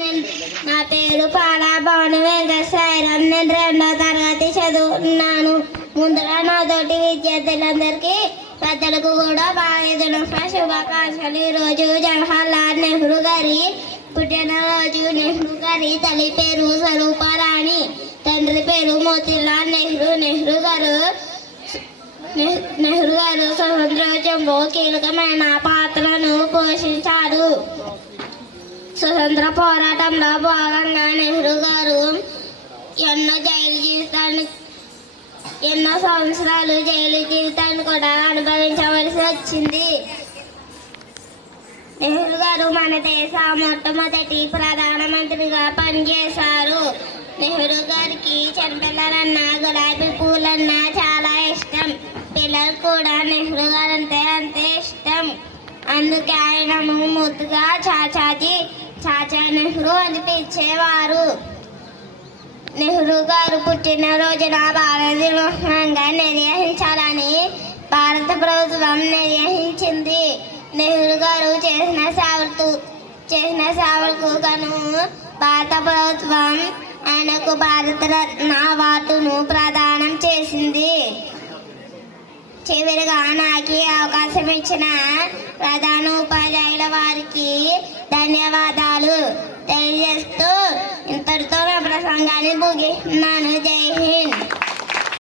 నా పేరు పాలా భాను వెంకటేశ్వరరావు. నేను 2వ తరగతి చదువుతున్నాను. ముందుగా నాతోటి విద్యార్థులందరికీ పెద్దలకు కూడా బాగా శుభాకాంక్షలు. ఈరోజు జవహర్లాల్ నెహ్రూ గారి పుట్టినరోజు. నెహ్రూ గారి తల్లి పేరు స్వరూపారాణి, తండ్రి పేరు మోతీలాల్ నెహ్రూ. నెహ్రూ గారు స్వతంత్రోద్యమంలో కీలకమైన పాత్రను పోషించారు. స్వతంత్ర పోరాటంలో భాగంగా నెహ్రూ గారు ఎన్నో సంవత్సరాలు జైలు జీవితాన్ని కూడా అనుభవించవలసి వచ్చింది. నెహ్రూ గారు మన దేశ మొట్టమొదటి ప్రధానమంత్రిగా పనిచేశారు. నెహ్రూ గారికి చిన్నపిల్లలన్నా గులాబీ పూలన్నా చాలా ఇష్టం. పిల్లలు కూడా నెహ్రూ గారు అంటే అంతే ఇష్టం. అందుకే ఆయనను ముద్దుగా చాచా నెహ్రూ అని పిలిచేవారు. నెహ్రూ గారు పుట్టినరోజున భారత దినోత్సవంగా నిర్వహించాలని భారత ప్రభుత్వం నిర్వహించింది. నెహ్రూ గారు చేసిన సేవలకు గాను భారత ప్రభుత్వం ఆయనకు భారతరత్న అవార్డును ప్రదానం చేసింది. చివరిగా నాకు అవకాశం ఇచ్చిన ప్రధాన ఉపాధ్యాయుల వారికి ధన్యవాదాలు తెలియజేస్తూ ఇంతటితో నా ప్రసంగాన్ని ముగిస్తున్నాను. జై హింద్.